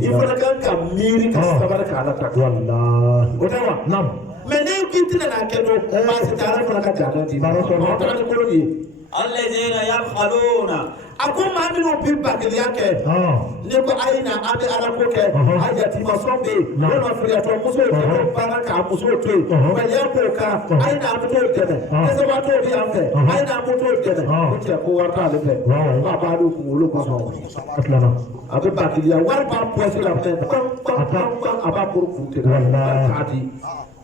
il faut que miri ka sabara ka ala ta wallahi o tawa nam mais ne kintina na kedo ma se tara fana ka jana di baro so no ta ko ni alladheena yabkhaluna akon ma mi no bi bakili yake ne ko aina abe ala ko ke ayati masombe no ma furi to muso ko baraka muso to ba ya ko ka aina abu to gede ne so ba to bi amfe aina abu to gede ko ce ko warta le be ba ba du ko lo ko so atlana abe bakili ya war ba po se la fe aba pour fute wallahi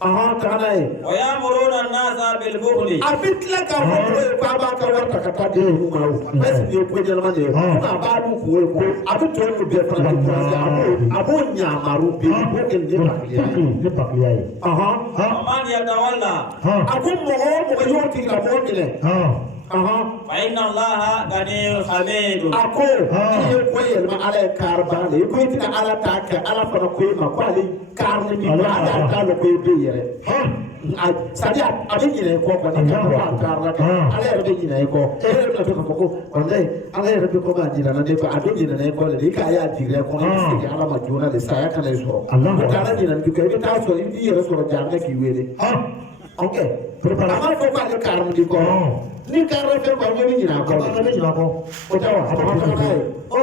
aha kana e wa ya'muruna an-nasa bil bukhli abitla ka ho ko ba ka warta ka ta de mu ma bas ni ko je ma de ko ba du ko abu to mu be fa abu nya maru bi ko en de bakliya aha man yatawalla abu mo yoti la mo ni le fa inna allaha ganiyyun hamid ako ni ko yel ma ala karba le ko tina ala ta ka ala fa ko ma ko ali karni ni ba ala ta lo ko be yere sadi abin ne ko ko ni ka ba karla ka ala yere be ni ko ere na to ko ko ne ala yere be ko ga jira na de ko adin ni ne ko le ka ya dire ko ni si ala ma jona le sa ya kana so Allah ko ala ni na ki ka ta so ni yere so ja na ki wele okay prepara ma ko ba le karni di ko ni karra fe ko ni na ko o tawa o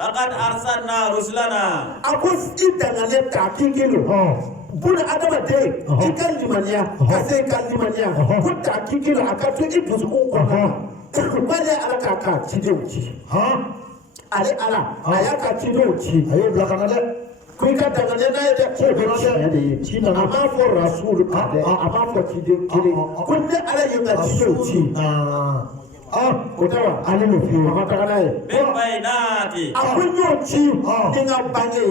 laqad arsalna rusulana akus idangane ta kikilo buna adama de ikal limaniya kase kal limaniya ko ta kikilo akatu ipusu ko wale alaka ka tidouchi ale ala ayaka tidouchi ayo blakana de kuika dangane na ide ko de china ama fo rasul ama fo tidouchi kunde ala yunga tidouchi kotawa ale no fi ma takana e bil bayinati akunyo chi dinga bange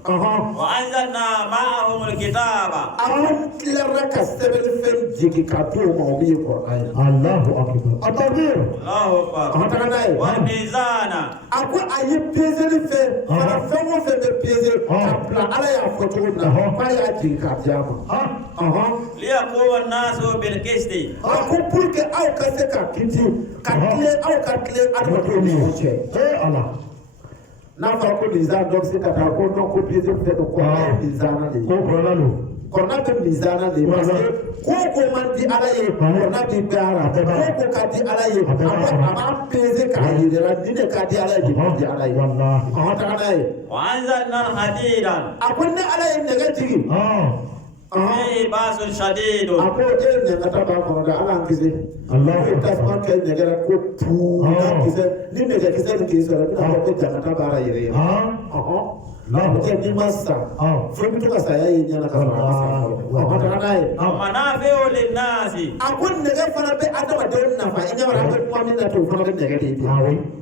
wa anzalna ma'ahum alkitaba awon laraka sebel fen jigi ka to mo bi ko ay Allahu akbar atabir Allahu akbar takana e wa mizana ako ayi pezeli fe fara fengo fe be pezeli kapla ala ya foto na ba ya jigi ka jama liyaquma an-nasu bil qisti ako pour que aw ka se ka kiti ka kle adama to ni oche ala na fa ko mizana donc c'est ka ko non ko pezeli fe ko mizana de ko lalo ko na be mizana de parce que ko man di ala ye ko na di bara ko ka di ala ye aba peze ka yi ra di de ka di ala ye di ala ye wallahi ta ala ye wa anzalna hadidan akunne ala ye ne ga jigi fi basun shadidun ako ne ngata ba ko da ala ngise Allah ta fa ka ne ga ko pu na kise ni ne ga kise ni kise ra na ko jangata bara yire na ko ni masa fo bitu ka saya yi nyana ka fa ta ala ye manafi'u lin-nasi akun ne ga fana be adama de na fa ina ra ko kuma min na to fana be ne ga de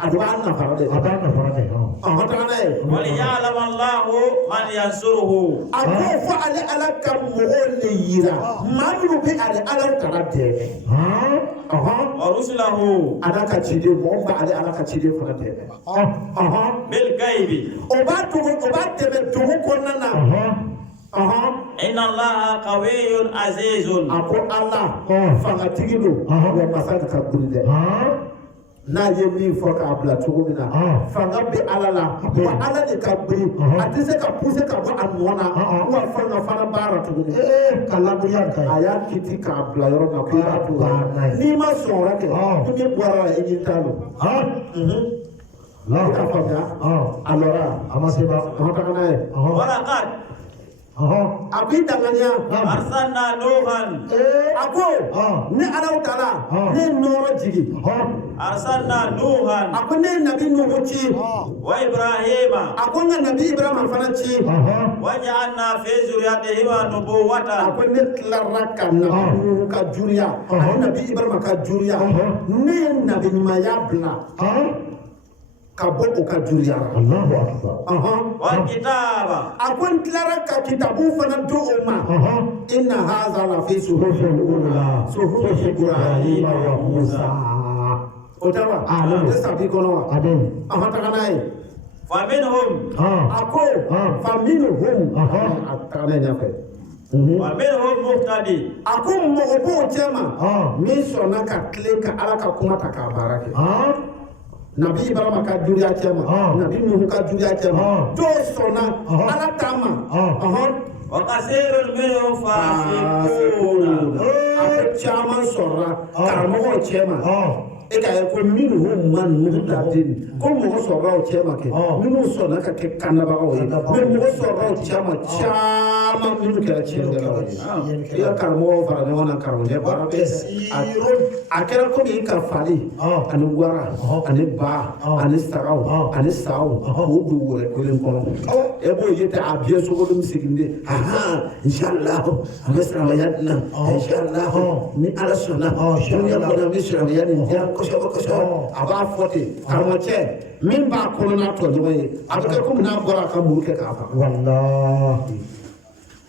adwa na fa de ta ala ye wa liya'lam Allahu man yansuruhu ako fo ale ala ka mo ne yira mamru be ale ala kara de wa rusulahu ala ka chide mo ba ale ala ka chide fana de bil ghaibi o ba tebe to ko nana inna allaha qawiyyun azizun ako Allah fanga tigido wa masaka ka bulde na ye min fo ka bla tugumina fanga be alala wa ala de ka bri atise ka puse ka bo anwana wa fanga fana bara tugumina kala buriya ka aya kiti ka bla yoro na ko atu ni ma sora ke ni bwara e ni talo la ka fanga alora amaseba hotana e waraqat abi danganya arsalna nuhan ako ne ala taala ne noro jigi arsalna nuhan ako ne nabi nuhu ci wa ibrahima ako ne nabi ibrahim fana ci wa ja'alna fi zurriyyatihi nubuwatan ako ne laraka na ka juriya nabi ibrahim ka juriya ne nabi maya bla ka bo ka juriya Allahu akbar wa kitaba akon klara ka kitabu fana do umma inna hadha la fi suhufil ula suhufi ibrahim wa musa otawa desa bi kono aden takana e faminhum ako faminhum akane nyafe wa minhum muhtadi ako mo bo chema mi sona ka kle ka ala ka kuma ta ka barake nabi Ibrahima ka duniya cɛma nabi Nuhu ka duniya cɛma dɔw sɔnna ala ta ma وكثير منهم فاسقون a ko caman sɔrɔla karamɔgɔw cɛma e ka ye ko minnu ma nuhu daden ko mɔgɔ sɔrɔla o cɛma kɛ minnu sɔnna ka kɛ kannabagaw ye mais mɔgɔ sɔrɔla o cɛma caman minnu kɛra tiɲɛlikɛlaw ye i ka karamɔgɔw fara ɲɔgɔn na karamɔgɔ baara bɛ a kɛra komi i ka fali ani wara ani ba ani sagaw ani saw k'o don wɛrɛ kelen kɔnɔ e b'o ye ten a biɲɛ sogolen sigilen inshallah an bɛ silamɛya dilan inshallah ni ala sɔnna duniya kɔnɔ an bɛ silamɛya nin dilan kosɛbɛ kosɛbɛ a b'a fɔ ten karamɔgɔcɛ min b'a kɔnɔna tɔ ɲɔgɔn ye a bɛ kɛ komi n'a bɔra a ka muru kɛ k'a faga wallahi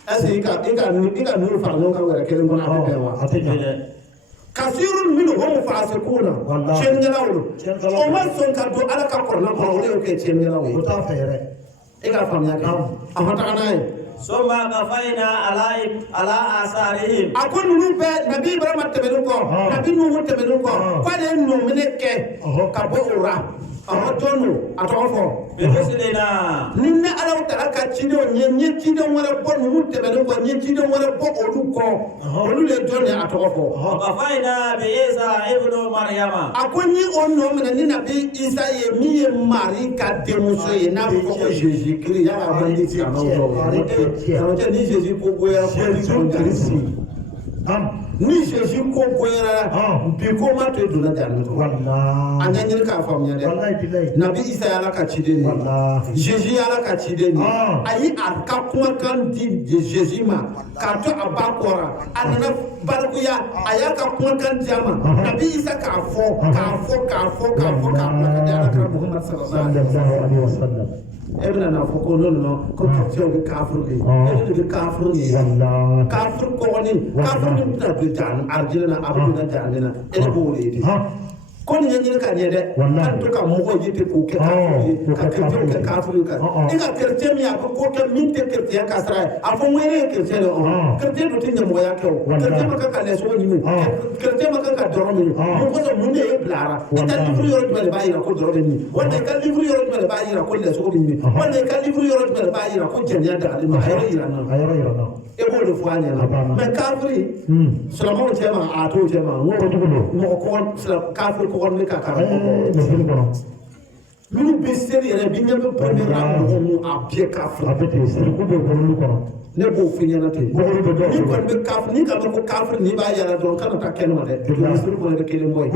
est-ce que i ka ninnu fara ɲɔgɔn kan wɛrɛ kelen kɔnɔ a bɛ bɛn wa a tɛ ɲɛ kasirun minhum fasiquna tiɲɛnikɛlaw don o ma sɔn ka don ala ka kɔrɔna kɔnɔ o de y'o kɛ tiɲɛnikɛlaw ye o t'a fɛ yɛrɛ e ka faamuya kɛ a ma taga n'a ye ثم قفينا على آثارهم a ko ninnu bɛɛ nabi Ibrahima tɛmɛnen kɔ nabi Nuhu tɛmɛnen kɔ k'ale ye nɔminɛ kɛ ka bɔ o la jɔn don a tɔgɔ fɔ برسلنا ni ne ala taara ka cidenw ye n ye cidenw wɛrɛ bɔ ninnu tɛmɛnen kɔ n ye cidenw wɛrɛ bɔ olu kɔ olu le jɔn de a tɔgɔ fɔ وقفينا بعيسى ابن مريم a ko ni o nɔ minɛ ni nabi Isa ye min ye Mari ka denmuso ye n'a bɛ fɔ ko Jésus Christ yala a man di silamɛw dɔw ye karamɔgɔcɛ ni Jésus ko goyara ko ni sɔn jari ni Jésus ko goyara bi ko ma to donna jari wallahi an ka ɲini k'a faamuya dɛ wallahi bilahi nabi Isa ye ala ka ciden de wallahi Jésus ye ala ka ciden de a yi a ka kumakan di Jésus ma k'a to a ba kɔrɔ a nana barikuya a y'a ka kumakan di a ma nabi Isa k'a fɔ k'a bila ka di alakira Muhammad sallallahu alaihi wasallam e bɛna n'a fɔ ko non ko chrétiens bɛ kafiri de e de bɛ kafiri de ye kafiri kɔgɔni kafiri min bɛna don arijinɛ na a bɛ don jahanama na e de b'o de ye ko nin ye ɲini ka ɲɛ dɛ an to ka mɔgɔw ye ten k'o kɛ kafiri ye ka chrétiens kɛ kafiri kan e ka chrétien min a bɛ ko kɛ min tɛ chrétien ka sira ye a fɔ n ko e ye chrétien de chrétien dun tɛ ɲɛmɔgɔya kɛ o chrétien ma kan ka lɛsɔgɔ ɲini chrétien ma kan ka dɔrɔn ɲini mun kosɔn mun de ye bilara i ka livre yɔrɔ jumɛn de b'a yira ko dɔrɔn bɛ ɲini walima i ka livre yɔrɔ jumɛn de b'a yira ko lɛsɔgɔ bɛ ɲini walima i ka livre yɔrɔ jumɛn de b'a yira ko jɛnɛya dagalen don a yɔrɔ yira n na e b'o de fɔ a ɲɛna mais kafiri silamɛw cɛ ma a t'o cɛ ma n ko mɔgɔ kɔgɔ kafiri kɔgɔni ka karamɔgɔ minnu bɛ seli yɛrɛ bi ɲɛ bɛ pɛrɛnna mɔgɔ mun a bɛɛ kafiri a bɛ ten seli ko bɛ kɔnɔli kɔnɔ ne b'o f'i ɲɛna ten bɔgɔli bɛ dɔw ni kɔni bɛ kafiri ni ka dɔn ko kafiri n'i b'a yɛlɛ dɔrɔn kana taa kɛnɛma dɛ misiri kɔnɔ bɛ kelen bɔ ye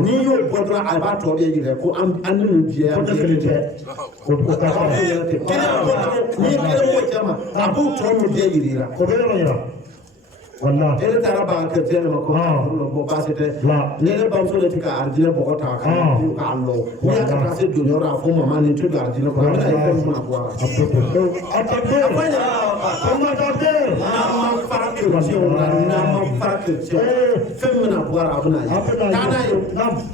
n'i y'o bɔ dɔrɔn a b'a tɔ bɛ yɛlɛ ko an ni mun jɛya o tɛ kelen tɛ o ka kan n'i ye kelen bɔ cɛ ma a b'o tɔ mun jɛ yirira o bɛ yɔrɔ yira wallahi ele taara ban chrétien ma ko bon baasi tɛ ni ne bamuso de tɛ ka arijinɛ bɔgɔ ta k'a lɔ ni y'a ka taa se donyɔrɔ a fɔ mama nin tɛ don arijinɛ kɔnɔ a bɛna ye fɛn min bɛna bɔ a la. a bɛ ten a tɛ ten a fɔ ɲɛna o ma taa ten n'an ma fara chrétien la n'an ma fara chrétien fɛn min bɛna bɔ a la a bɛna ye taa n'a ye.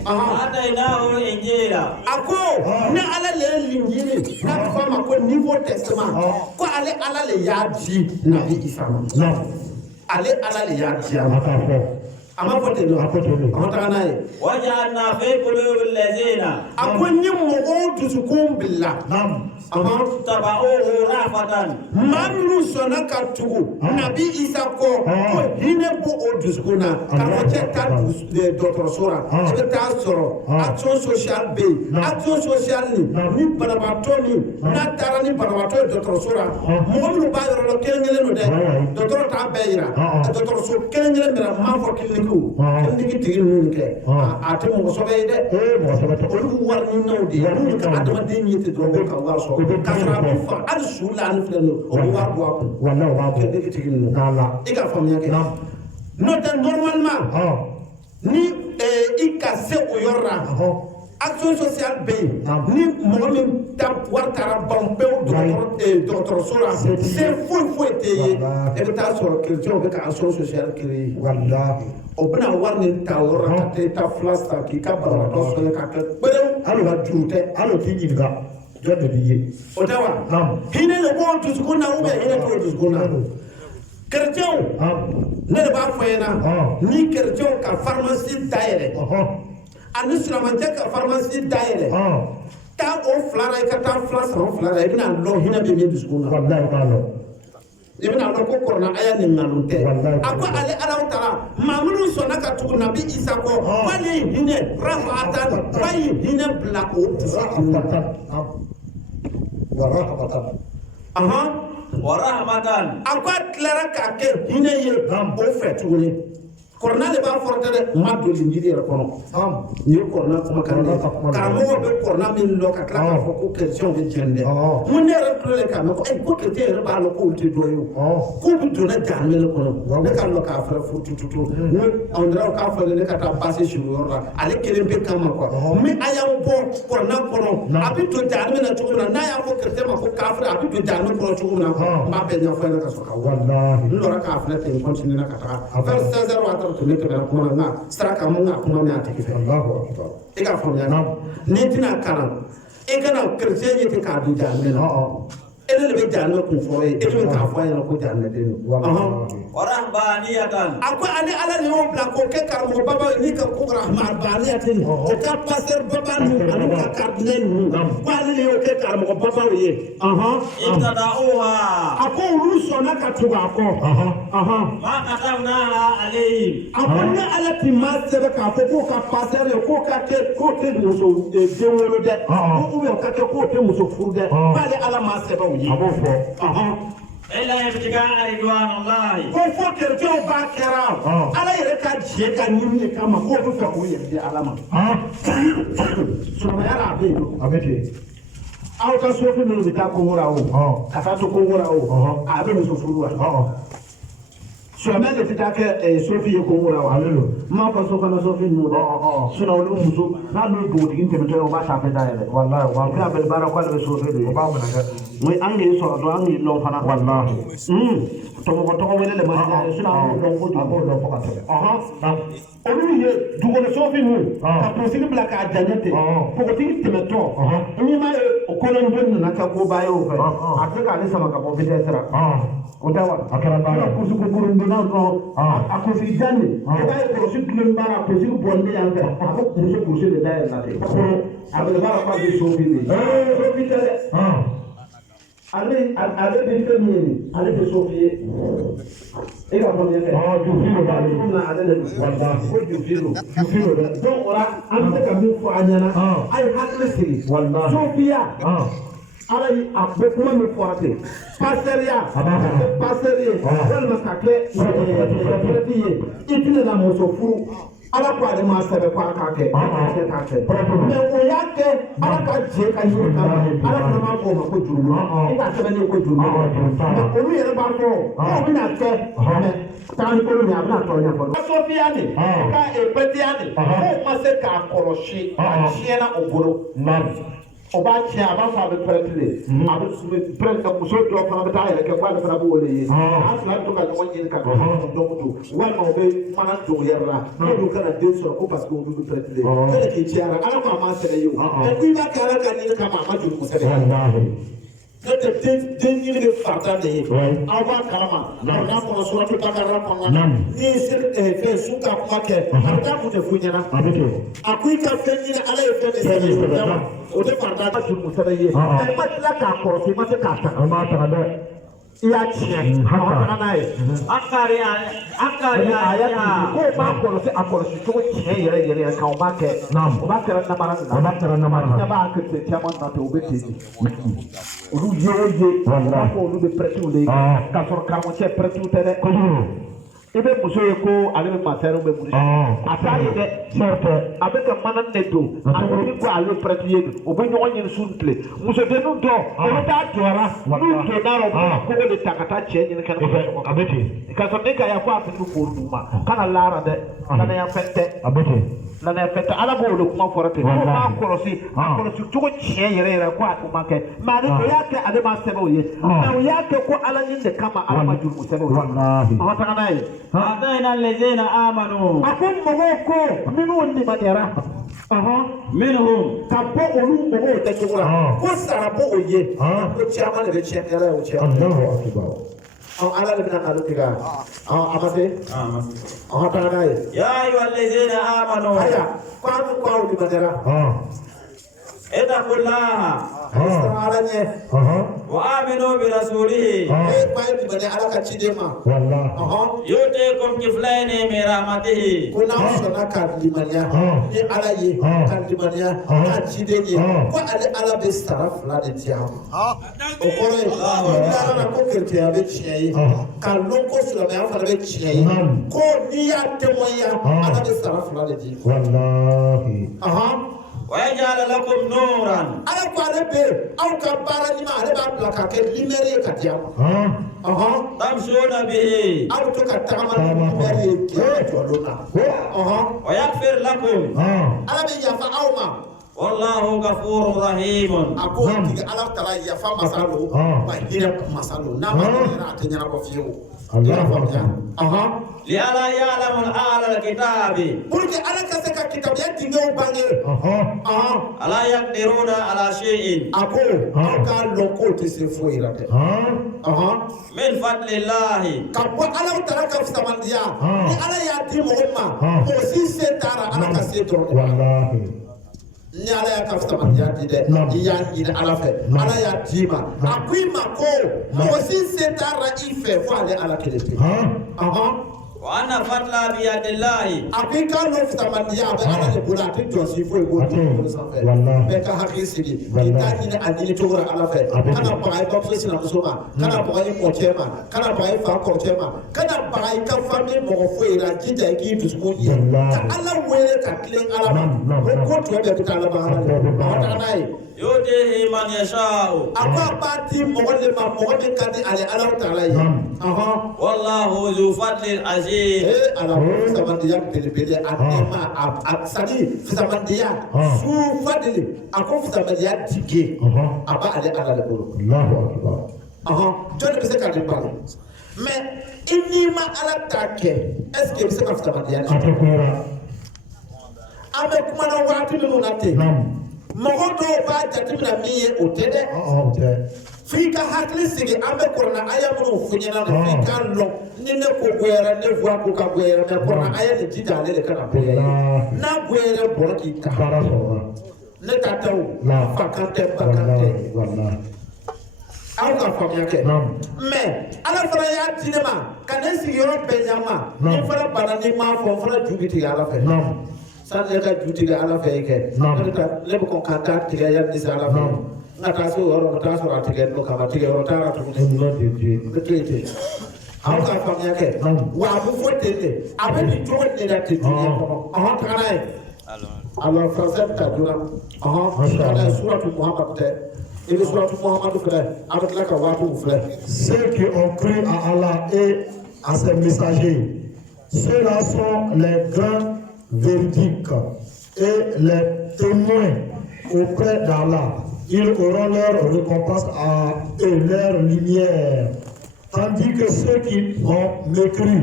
آتيناه الإنجيل a ko ne ala le ye linjili n'a bɛ fɔ a ma ko niveau testament ko ale ala le y'a di nabi Isa ma. ale ala le y'a di a ma. a ma fɔ ten dɔrɔn a ma taga n'a ye. وجعلنا في قلوب الذين a ko n ye mɔgɔw dusukun bila. اتبعوه رأفة maa minnu sɔnna ka tugu nabi Isa kɔ ko hinɛ bɔ o dusukun na karamɔgɔcɛ taa dɔgɔtɔrɔso la i bɛ taa sɔrɔ action sociale bɛ yen action sociale ni banabaatɔ min n'a taara ni banabaatɔ ye dɔgɔtɔrɔso la mɔgɔ minnu b'a yɔrɔ la kelen-kelen don dɛ dɔgɔtɔrɔ t'a bɛɛ yira dɔgɔtɔrɔso kelen-kelen bɛ na n m'a fɔ kilinikiw kiliniki tigi ninnu kɛ a tɛ mɔgɔ sɛbɛ ye dɛ olu b'u wari ɲininaw de ye minnu ka adamaden ye ten dɔrɔn ka wari sɔrɔ k'a sɔrɔ a bɛ fa hali su la ani filɛ nin ye o bɛ wari bɔ a kun kiliniki tigi ninnu i ka faamuya kɛ n'o tɛ normalement ni i ka se o yɔrɔ la action sociale bɛ yen ni mɔgɔ min wari taara ban pewu dɔgɔtɔrɔso la se foyi tɛ ye e bɛ taa sɔrɔ chrétiens bɛ ka action sociale créer o bɛna wari nin ta o yɔrɔ la ka taa i ta fila san k'i ka banabaatɔ sɔrɔ k'a kɛ perewu hali ka juru tɛ hali o t'i ɲininka jɔn de b'i ye o tɛ wa hinɛ de b'o dusukun na hinɛ t'o dusukun na chrétiens ne de b'a fɔ ɲɛna ni chrétiens ka pharmacie dayɛlɛ ani silamɛjɛ ka pharmacie dayɛlɛ taa o filara i ka taa fila sɔrɔ filara i bɛna lɔ hinɛ bɛ min dusukun na wallahi b'a lɔ i bɛna lɔ ko kɔrɔna a y'a nin nkalon tɛ a ko ale Alahu Taala maa minnu sɔnna ka tugu Nabi Isa kɔ wali hinɛ rafa'atan wa ye hinɛ bila o dusukun na wa rahmatan wa rahmatan a ko a tilara k'a kɛ hinɛ ye o fɛ tuguni kɔrɔna de b'a fɔra dɛ ma don linjiri yɛrɛ kɔnɔ ni ye kɔrɔna kumakan de karamɔgɔ bɛ kɔrɔna min lɔ ka tila k'a fɔ ko chrétien bɛ tiɲɛ dɛ mun ne yɛrɛ tulo de k'a mɛn ko ko chrétien yɛrɛ b'a lɔ k'olu tɛ dɔ ye o k'u bɛ donna jahanama kɔnɔ ne k'a lɔ k'a fɛ futututu ne on dirait k'a fɔ ne ka taa base sigi yɔrɔ la ale kelen bɛ kama quoi mais a y'aw bɔ kɔrɔna kɔnɔ a bɛ don jahanama na cogo min na n'a y'a fɔ chrétien ma ko kafiri a bɛ don jahanama kɔnɔ cogo min na n b'a bɛɛ ɲɛfɔ ɲɛna ka sɔrɔ ka wallahi n lɔra k'a filɛ ten continue ka taga vers 16h tun ne tɛmɛna kuma na sira kan mun ka kuma min a tigi fɛ i ka faamuya n'i tɛna kalan i kana chrétien ye ten k'a don jahanama na e de bɛ jahanama kun fɔ ye e de bɛ k'a fɔ a ɲɛna ko jahanama den don wa rahbaniyatan a ko ale Ala de y'o bila k'o kɛ karamɔgɔ baba ye ni ka ko rahbaniyatan o ka pasteur baba ninnu ani ka cardinal ninnu ko ale de y'o kɛ karamɔgɔ babaw ye ibtada'uha a ko olu sɔnna ka tugu a kɔ ma katabnaha alayhim a ko ni Ala ti maa sɛbɛn k'a fɔ k'o ka pasteur ye k'o tɛ muso den wolo dɛ ko ou bien o ka kɛ k'o tɛ muso furu dɛ k'ale Ala maa sɛbɛn o ye a b'o fɔ illa ibtiga'a ridwanillahi ko fo chrétien b'a kɛra Ala yɛrɛ ka jɛ ka ɲini de kama k'o bɛ fɛ k'o yɛrɛ di Ala ma silamɛya la a bɛ yen a bɛ ten aw ka sofi minnu bɛ taa Congo la o ka taa to Congo la o a bɛ muso furu wa silamɛ de tɛ taa kɛ sofi ye Congo la wa ale don n m'a fɔ so fana sofi ninnu dɛ sinon olu muso n'a dun ye dugutigi tɛmɛtɔ ye o b'a sanfɛ dayɛlɛ walayi o b'a bɛɛ baara k'ale bɛ sofi de ye o b'a minɛ dɛ mais an k'i sɔrɔ dɔrɔn an k'i lɔn fana walayi tɔmɔgɔ tɔgɔ wele le ma sinon an b'o dɔn kojugu a b'o dɔn fo ka tɛmɛ olu ye dugukɔnɔ sofi ninnu ka kunsigi bila k'a janya ten npogotigi tɛmɛtɔ n'i m'a ye o kɔnɔnjɔ nana kɛ koba ye o fɛ a tɛ k'ale sama ka bɔ vitesse la o tɛ wa a kɛra baara ye kunsigi burundonna dɔrɔn a kunsigi jan de i b'a ye kɔlɔsi tulen baara a kunsigi bɔnnen yan fɛ a bɛ kurusi de dayɛlɛ la ten a bɛ baara k'a bɛ sofi de ye sofi tɛ dɛ ale bɛ fɛn min ye ale bɛ sofi ye e ka fɔ ne fɛ jufiro b'ale na ale de wala ko jufiro dɛ donc o la an bɛ se ka min fɔ an ɲɛna a ye hakili sigi sofiya Ala ye a bɛ kuma min fɔra ten passeria a kɛ pasteur ye walima ka kɛ prêtre ye i tɛna na muso furu Ala ko ale ma sɛbɛn ko a k'a kɛ mais o y'a kɛ Ala ka jɛ ka ɲini kama Ala fana b'a fɔ o ma ko jurumi e ka sɛbɛn ye ko jurumi mais olu yɛrɛ b'a fɔ k'o bɛna kɛ mais tanikolo nin a bɛna tɔ ɲɛfɔ sofiya nin ka prêtriya nin k'o ma se k'a kɔlɔsi a tiɲɛna o bolo o b'a tiɲɛ a b'a fɔ a bɛ prêtre de a bɛ prêtre muso dɔ fana bɛ taa yɛrɛ kɛ k'ale fana b'o de ye an fila bɛ to ka ɲɔgɔn ɲini ka dɔn walima o bɛ mana don yɛrɛ la n'olu kana den sɔrɔ ko parce que olu bɛ prêtre de ye ne de k'i tiɲɛ Ala Ala ko a m'a sɛbɛn ye o mais ko i b'a kɛ Ala ka ɲini kama a ma joli kosɛbɛ n'o tɛ den ɲini bɛ farida de ye aw b'a kalama n'a kɔnɔ suratu bakara kɔnɔna na n'i ye fɛn su ka kuma kɛ a bɛ taa mun de f'u ɲɛna a ko i ka fɛn ɲini Ala ye fɛn de sɛbɛn o de farida ka joli kosɛbɛ ye mais ma tila k'a kɔrɔsi ma se k'a ta a m'a ta dɛ i y'a tiɲɛ a ma taga n'a ye akari ko b'a kɔlɔsi a kɔlɔsi cogo tiɲɛ yɛrɛ yɛrɛ kan o b'a kɛ o b'a kɛra namara de la ɲɛ b'a kɛ caman na ten o bɛ ten olu ye o ye i b'a fɔ olu bɛ prêtres de ye k'a sɔrɔ karamɔgɔcɛ prêtres tɛ dɛ i bɛ muso ye ko ale bɛ masɛriw bɛ muso a t'a ye dɛ a bɛ ka mana de don a bɛ ko ale prêtre ye o bɛ ɲɔgɔn ɲini su ni tile musodenninw dɔ o bɛ taa jɔra n'u donna o bɛ kogo de ta ka taa cɛ ɲini kɛnɛ fɛ a bɛ ten ka sɔrɔ ne ka yan ko a fɛnɛ bɛ foro d'u ma kana laara dɛ danaya fɛn tɛ a bɛ ten danaya fɛn tɛ Ala b'o de kuma fɔra ten ko b'a kɔlɔsi a kɔlɔsi cogo tiɲɛ yɛrɛ yɛrɛ ko a ma kɛ mais ale o y'a kɛ ale ma sɛbɛn o ye mais o y'a kɛ ko Ala ɲini de kama Ala ma juru sɛbɛn o ye a ma taga n'a ye هذين الذين آمنوا أكون مغوكو منو اللي بديرا منهم كبو أولو مغو تجورا كو ساربو أويه كو تشاما لبتشين يلا وشيا الله أكبر ala le bina ngalu tiga amase tana ye ya ayyuhallazina amanu aya kwa di badara ittaqullaha aranye wa aminu bi rasulihi kwa di badara ala ka chidema wallahi yu'tikum kiflayni min rahmatihi kuna usona ka limania ni ala ye ka limania na chidenye kwa ala be saraf la de diam o kore ala na ko kerte ave chie ka lonko sura me afa be chie ko ni ya temoya ala be saraf la de diam wallahi ويجعل لكم نورا ala ko ale be aw ka bara ni ma ale ba bla ka ke limere ka diam تمشون به aw to ka tagama limere ke jolona ويغفر لكم ala be ya fa aw ma والله غفور رحيم ako tiga ala tala ya fa masalo ba hira masalo na ma hira atenya na ko fiyo ya fa ya لئلا يعلم أهل الكتاب porque ala ka se ka kitab ya tinga o bange ألا يقدرون على شيء ako aw ka loko ti se fo ira de من فضل الله ka bo ala tala ka fsamandia ni ala ya di mo ma mo si se tara ala ka se to wallahi ni ala ya ka fsamandia di de ya ni ala fe ala ya di ma akui ma ko mo si se tara ife fo ale ala kelete وأن فضل بيد الله Afrika no fitamandiya be ala le bula ti josi fo ego ti sanfɛ bɛɛ ka hakili sigi k'i ta ɲini a ɲini cogo la ala fɛ kana baga i bamuso sinamuso ma kana baga i mɔcɛ ma kana baga i fa kɔrɔcɛ ma kana baga i ka famille mɔgɔ foyi la jija i k'i dusukun ye ka ala wele ka tilen ala ma o ko tɔ bɛɛ bɛ taa laban ala de a taga n'a ye يؤتيه من يشاء a ko a b'a di mɔgɔ de ma mɔgɔ min ka di ale ala taala ye والله ذو فضل عظيم ala fisamandiya belebele a nɛma a sadi fisamandiya su fadili a ko fisamandiya dige a ba ale ala de bolo Allahu akbar jɔnni bɛ se ka nin balo mais i n'i ma ala ta kɛ est ce que i bɛ se ka fisamandiya ni atakura an bɛ kuma na waati minnu na ten mɔgɔ dɔw b'a jateminɛ min ye o tɛ dɛ tɛ f'i ka hakili sigi an bɛ kɔrɔna aya minnu fɔ ɲɛna na f'i k'a lɔn ni ne ko goyara ne voix ko ka goyara mais kɔrɔna aya nin jija ale de kana goyara n'a goyara bɔrɔ k'i kan baara sɔrɔ ne ta tɛ o fa kan tɛ ba kan tɛ wallahi aw ka faamuya kɛ mais ala fana y'a di ne ma ka ne sigiyɔrɔ bɛɛ ɲama ni fana bana ni m'a fɔ n fana ju bɛ tigɛ ala fɛ sani ne ka ju tigɛ ala fɛ kɛ ne bɛ kɔn ka taa tigɛ yanni ni se ala fɛ n ka taa se o yɔrɔ ma taa sɔrɔ a tigɛ n'o kama tigɛ yɔrɔ t'a la tuguni n bɛ to yen ten aw ka faamuya kɛ wa a bɛ fɔ ten de a bɛ nin cogo de la ten diɲɛ kɔnɔ taga n'a ye alors français bɛ ka joona taga n'a ye suratu muhamadu tɛ i bɛ suratu muhamadu filɛ a bɛ tila ka waatiw filɛ. Ceux qui ont cru à Allah et à ses messagers, ceux-là sont les grands véridiques et les témoins auprès d'Allah. Ils auront leur récompense à eux, leur lumière. Tandis que ceux qui ont mécru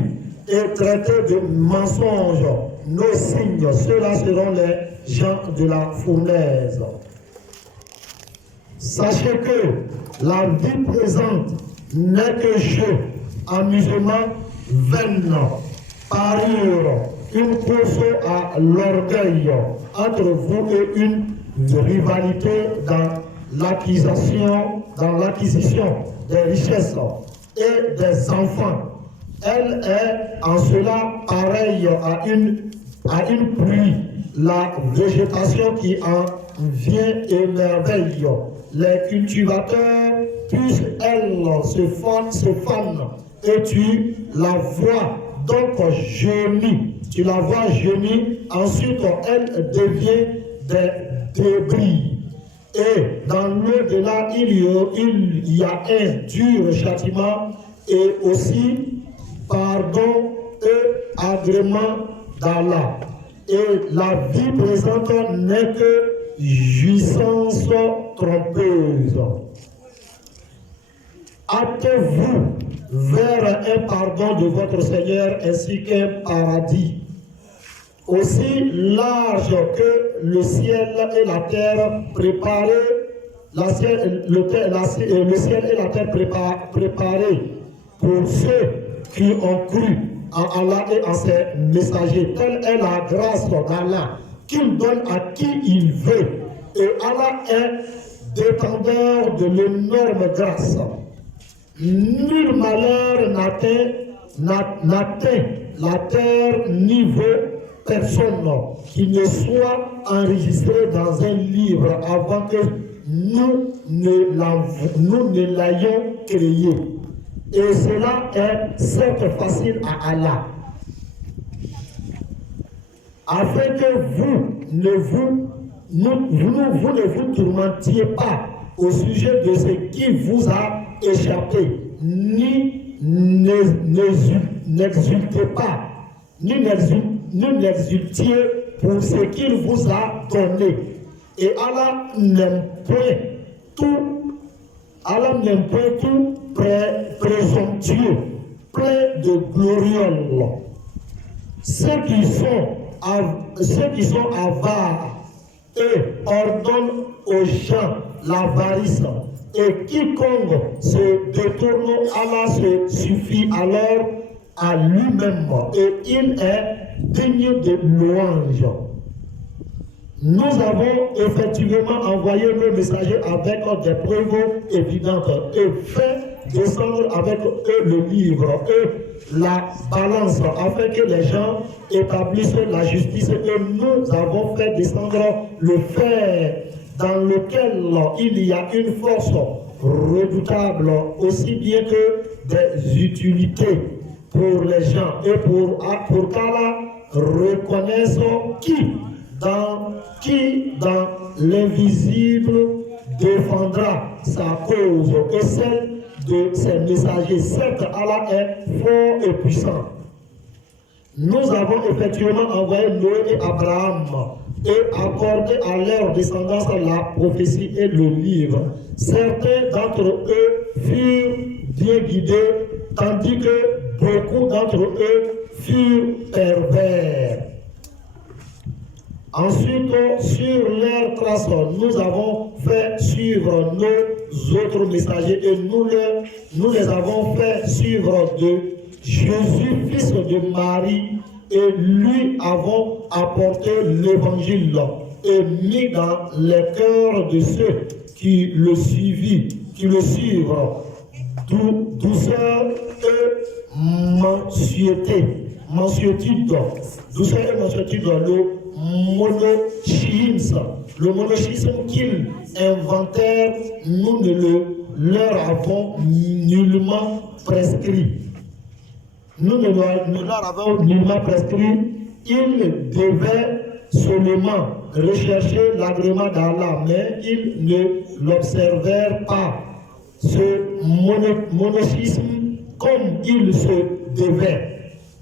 et traité de mensonges nos signes, ceux-là seront les gens de la fournaise. Sachez que la vie présente n'est que jeu, amusement, vaine, parure, une course à l'orgueil entre vous et une rivalité dans l'acquisition des richesses et des enfants. Elle est en cela pareille à une pluie, la végétation qui en vient émerveille. Les cultivateurs, puissent elles se fanent et tu la vois donc gémir. Tu la vois gémir, ensuite elle devient des débris. Et dans l'au-delà, il y a un dur châtiment et aussi pardon et agrément d'Allah. Et la vie présente n'est que jouissance trompeuse. Hâtez-vous vers un pardon de votre Seigneur ainsi qu'un paradis aussi large que le ciel et la terre préparés, le ciel et la terre préparés pour ceux qui ont cru en Allah et en ses messagers. Telle est la grâce d'Allah qu'il donne à qui il veut. Et Allah est détendeur de l'énorme grâce. Nul malheur n'atteint la terre ni veut personne qui ne soit enregistré dans un livre avant que nous ne l'ayons créé. Et cela est certes facile à Allah. Afin que vous ne vous tourmentiez pas au sujet de ce qui vous a échappé, ni n'exultez pas, ni n'exultiez pour ce qu'il vous a donné. Et Allah n'aime point tout présomptueux, plein de gloriole. Ceux qui sont avares, eux ordonnent aux gens l'avarice. Et quiconque se détourne, Allah se suffit alors à lui-même et il est digne de louange. Nous avons effectivement envoyé nos messagers avec des preuves évidentes et fait descendre avec eux le livre et la balance afin que les gens établissent la justice. Et nous avons fait descendre le fer dans lequel il y a une force redoutable, aussi bien que des utilités pour les gens et pour qu'Allah reconnaisse qui dans l'invisible défendra sa cause et celle de ses messagers. Certes, Allah est fort et puissant. Nous avons effectivement envoyé Noé et Abraham et accordé à leur descendance la prophétie et le livre. Certains d'entre eux furent bien guidés, tandis que beaucoup d'entre eux furent pervers. Ensuite, sur leur trace, nous avons fait suivre nos autres messagers et nous les avons fait suivre de Jésus, fils de Marie, et lui avons apporté l'évangile et mis dans les cœurs de ceux qui le suivent, douceur et mansuétude. Douceur et mansuétude, le monochisme qu'ils inventèrent, nous ne leur avons nullement prescrit. Nous ne leur avons nullement prescrit. Ils devaient seulement rechercher l'agrément d'Allah, mais ils ne l'observèrent pas. Ce monochisme comme il se devait.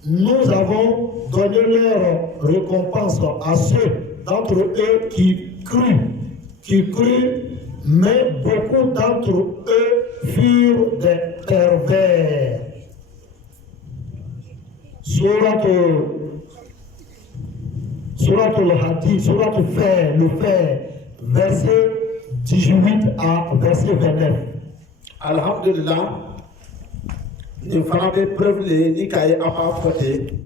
Nous avons donné leur récompense à ceux d'entre eux qui crurent, mais beaucoup d'entre eux furent des pervers. Surat al-Hadid, Surat le Fer, verset 18 à verset 29. Alhamdulillah, nous faisons preuve de